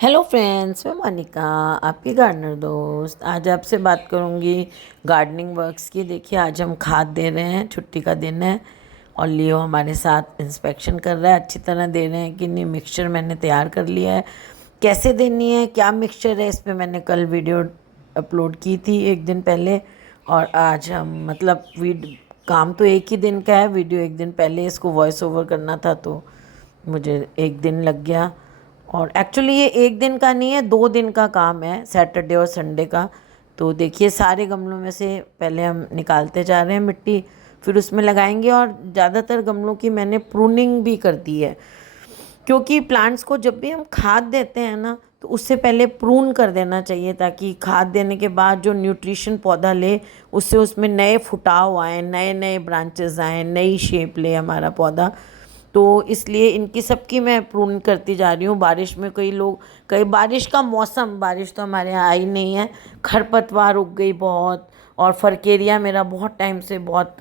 Hello friends, मैं मोनिका, आपकी gardener दोस्त। आज आपसे बात करूंगी गार्डनिंग वर्क्स की। देखिए, आज हम खाद दे रहे हैं, छुट्टी का दिन है और लियो हमारे साथ इंस्पेक्शन कर रहा है। अच्छी तरह दे रहे हैं कि नहीं। मिक्सचर मैंने तैयार कर लिया है, कैसे देनी है, क्या मिक्सचर है, इस पे मैंने कल वीडियो अपलोड की थी एक दिन पहले। और आज हम मतलब काम तो एक ही दिन का है, वीडियो एक दिन पहले इसको वॉइस ओवर करना था, तो मुझे एक दिन लग गया। और एक्चुअली ये एक दिन का नहीं है, 2 दिन का काम है, सैटरडे और संडे का। तो देखिए, सारे गमलों में से पहले हम निकालते जा रहे हैं मिट्टी, फिर उसमें लगाएंगे। और ज़्यादातर गमलों की मैंने प्रूनिंग भी कर दी है, क्योंकि प्लांट्स को जब भी हम खाद देते हैं ना, तो उससे पहले प्रून कर देना चाहिए, ताकि खाद देने के बाद जो न्यूट्रिशन पौधा ले, उससे उसमें नए फुटाव आए, नए नए ब्रांचेस आए, नई शेप ले हमारा पौधा। तो इसलिए इनकी सबकी मैं प्रून करती जा रही हूँ। बारिश में कई बारिश का मौसम, बारिश तो हमारे यहाँ आई नहीं है, खरपतवार उग गई बहुत। और फरकेरिया मेरा बहुत टाइम से बहुत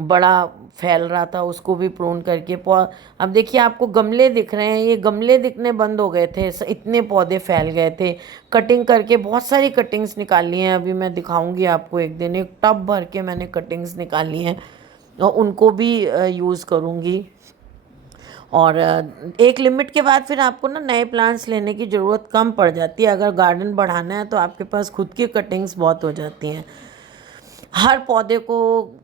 बड़ा फैल रहा था, उसको भी प्रून करके अब देखिए, आपको गमले दिख रहे हैं, ये गमले दिखने बंद हो गए थे, इतने पौधे फैल गए थे। कटिंग करके बहुत सारी कटिंग्स निकाली हैं, अभी मैं दिखाऊंगी आपको एक दिन। एक टब भर के मैंने कटिंग्स निकाली हैं और उनको भी यूज़ करूँगी। और एक लिमिट के बाद फिर आपको ना नए प्लांट्स लेने की ज़रूरत कम पड़ जाती है। अगर गार्डन बढ़ाना है तो आपके पास खुद की कटिंग्स बहुत हो जाती हैं। हर पौधे को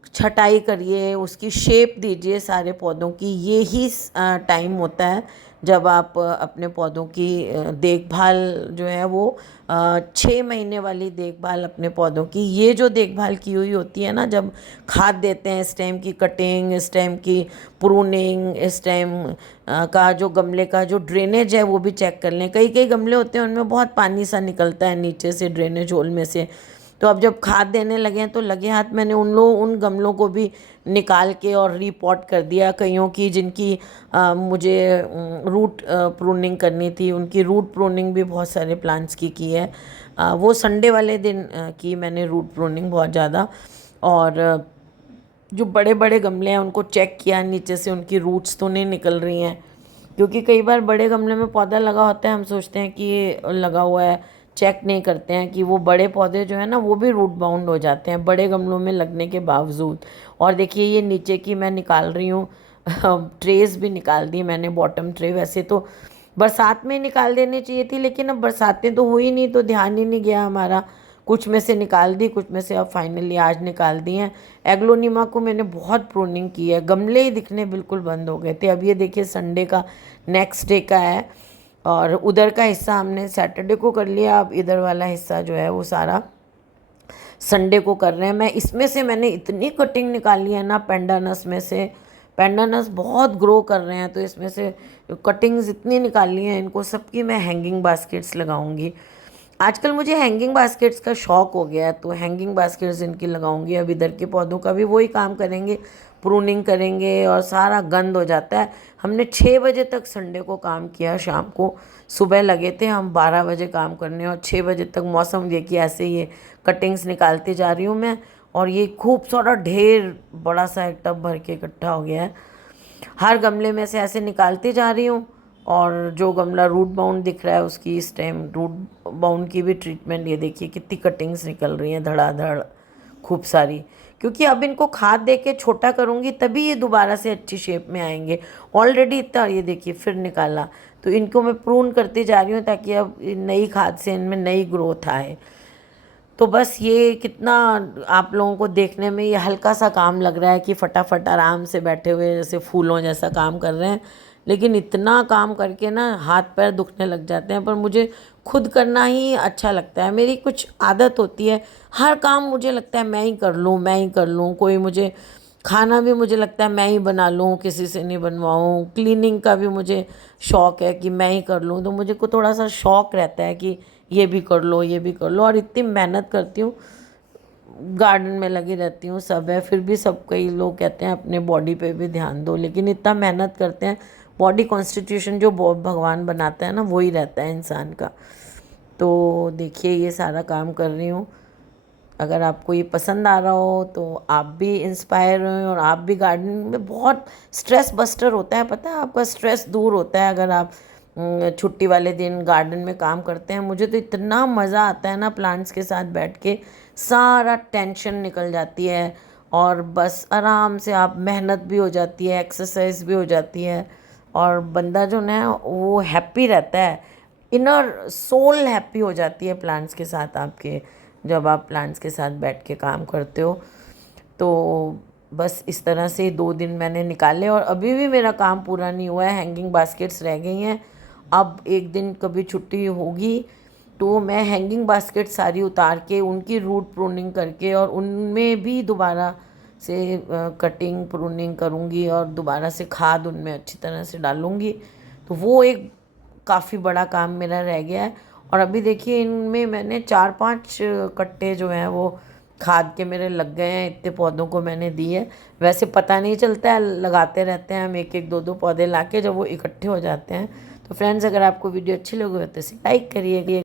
छटाई करिए, उसकी शेप दीजिए सारे पौधों की। ये ही टाइम होता है जब आप अपने पौधों की देखभाल जो है वो 6 महीने वाली देखभाल अपने पौधों की, ये जो देखभाल की हुई होती है ना, जब खाद देते हैं, स्टेम की कटिंग, स्टेम की प्रूनिंग, स्टेम का जो गमले का जो ड्रेनेज है वो भी चेक कर लें। कई कई गमले होते हैं उनमें बहुत पानी सा निकलता है नीचे से, ड्रेनेज होल में से। तो अब जब खाद देने लगे हैं तो लगे हाथ मैंने उन गमलों को भी निकाल के और रीपॉट कर दिया। कईयों की जिनकी मुझे रूट प्रूनिंग करनी थी, उनकी रूट प्रूनिंग भी बहुत सारे प्लांट्स की है। वो संडे वाले दिन की मैंने रूट प्रूनिंग बहुत ज़्यादा। और जो बड़े बड़े गमले हैं उनको चेक किया नीचे से, उनकी रूट्स तो नहीं निकल रही हैं। क्योंकि कई बार बड़े गमले में पौधा लगा होता है, हम सोचते हैं कि ये लगा हुआ है, चेक नहीं करते हैं कि वो बड़े पौधे जो है ना वो भी रूट बाउंड हो जाते हैं बड़े गमलों में लगने के बावजूद। और देखिए, ये नीचे की मैं निकाल रही हूँ ट्रेस भी निकाल दी मैंने, बॉटम ट्रे। वैसे तो बरसात में निकाल देनी चाहिए थी, लेकिन अब बरसातें तो हुई नहीं, तो ध्यान ही नहीं गया हमारा। कुछ में से निकाल दी, कुछ में से अब फाइनली आज निकाल दी हैं। एग्लोनिमा को मैंने बहुत प्रूनिंग की है, गमले ही दिखने बिल्कुल बंद हो गए थे। अब ये देखिए, संडे का नेक्स्ट डे का है, और उधर का हिस्सा हमने सैटरडे को कर लिया। अब इधर वाला हिस्सा जो है वो सारा संडे को कर रहे हैं। इसमें से मैंने इतनी कटिंग निकाली है ना, पेंडानस में से। पेंडानस बहुत ग्रो कर रहे हैं, तो इसमें से कटिंग्स इतनी निकाली हैं, इनको सबकी मैं हैंगिंग बास्केट्स लगाऊंगी। आजकल मुझे हैंगिंग बास्केट्स का शौक हो गया है, तो हैंगिंग बास्केट्स इनकी लगाऊंगी। अब इधर के पौधों का भी वही काम करेंगे, प्रूनिंग करेंगे, और सारा गंद हो जाता है। हमने 6 बजे तक संडे को काम किया, शाम को। सुबह लगे थे हम 12 बजे काम करने, और 6 बजे तक मौसम देखिए ऐसे ही है। कटिंग्स निकालती जा रही हूँ मैं, और ये खूब सारा ढेर बड़ा सा एक टब भर के इकट्ठा हो गया है। हर गमले में से ऐसे निकालती जा रही हूँ। और जो गमला रूट बाउंड दिख रहा है उसकी स्टेम रूट बाउंड की भी ट्रीटमेंट, ये देखिए कितनी कटिंग्स निकल रही हैं धड़ाधड़, खूब सारी। क्योंकि अब इनको खाद दे के छोटा करूँगी तभी ये दोबारा से अच्छी शेप में आएंगे। ऑलरेडी इतना, ये देखिए फिर निकाला। तो इनको मैं प्रून करती जा रही हूँ, ताकि अब नई खाद से इनमें नई ग्रोथ आए। तो बस ये कितना आप लोगों को देखने में ये हल्का सा काम लग रहा है कि फटाफट आराम से बैठे हुए जैसे फूलों जैसा काम कर रहे हैं, लेकिन इतना काम करके ना हाथ पैर दुखने लग जाते हैं। पर मुझे खुद करना ही अच्छा लगता है, मेरी कुछ आदत होती है, हर काम मुझे लगता है मैं ही कर लूँ, मैं ही कर लूँ। कोई मुझे खाना भी मुझे लगता है मैं ही बना लूँ, किसी से नहीं बनवाऊँ। क्लीनिंग का भी मुझे शौक़ है कि मैं ही कर लूँ, तो मुझे को थोड़ा सा शौक़ रहता है कि ये भी कर लो, ये भी कर लो। और इतनी मेहनत करती हूँ, गार्डन में लगी रहती हूँ, सब है, फिर भी सब कई लोग कहते हैं अपने बॉडी पे भी ध्यान दो, लेकिन इतना मेहनत करते हैं। बॉडी कॉन्स्टिट्यूशन जो भगवान बनाता है ना, वही रहता है इंसान का। तो देखिए, ये सारा काम कर रही हूँ। अगर आपको ये पसंद आ रहा हो तो आप भी इंस्पायर हो, और आप भी गार्डनिंग में बहुत स्ट्रेस बस्टर होता है, पता है, आपका स्ट्रेस दूर होता है अगर आप छुट्टी वाले दिन गार्डन में काम करते हैं, मुझे तो इतना मज़ा आता है ना प्लांट्स के साथ बैठ के, सारा टेंशन निकल जाती है और बस आराम से आप मेहनत भी हो जाती है, एक्सरसाइज भी हो जाती है और बंदा जो ना वो हैप्पी रहता है, इनर सोल हैप्पी हो जाती है प्लांट्स के साथ आपके, जब आप प्लांट्स के साथ बैठ के काम करते हो। तो बस इस तरह से 2 दिन मैंने निकाले और अभी भी मेरा काम पूरा नहीं हुआ है, हैंगिंग बास्केट्स रह गई हैं। अब एक दिन कभी छुट्टी होगी तो मैं हैंगिंग बास्केट सारी उतार के उनकी रूट प्रूनिंग करके और उनमें भी दोबारा से कटिंग प्रूनिंग करूँगी और दोबारा से खाद उनमें अच्छी तरह से डालूँगी। तो वो एक काफ़ी बड़ा काम मेरा रह गया है। और अभी देखिए इनमें मैंने 4-5 कट्टे जो हैं वो खाद के मेरे लग गए हैं, इतने पौधों को मैंने दिए। वैसे पता नहीं चलता है, लगाते रहते हैं हम एक एक दो दो पौधे लाके, जब वो इकट्ठे हो जाते हैं। तो फ्रेंड्स, अगर आपको वीडियो अच्छी लगी हो तो इसे लाइक करिए।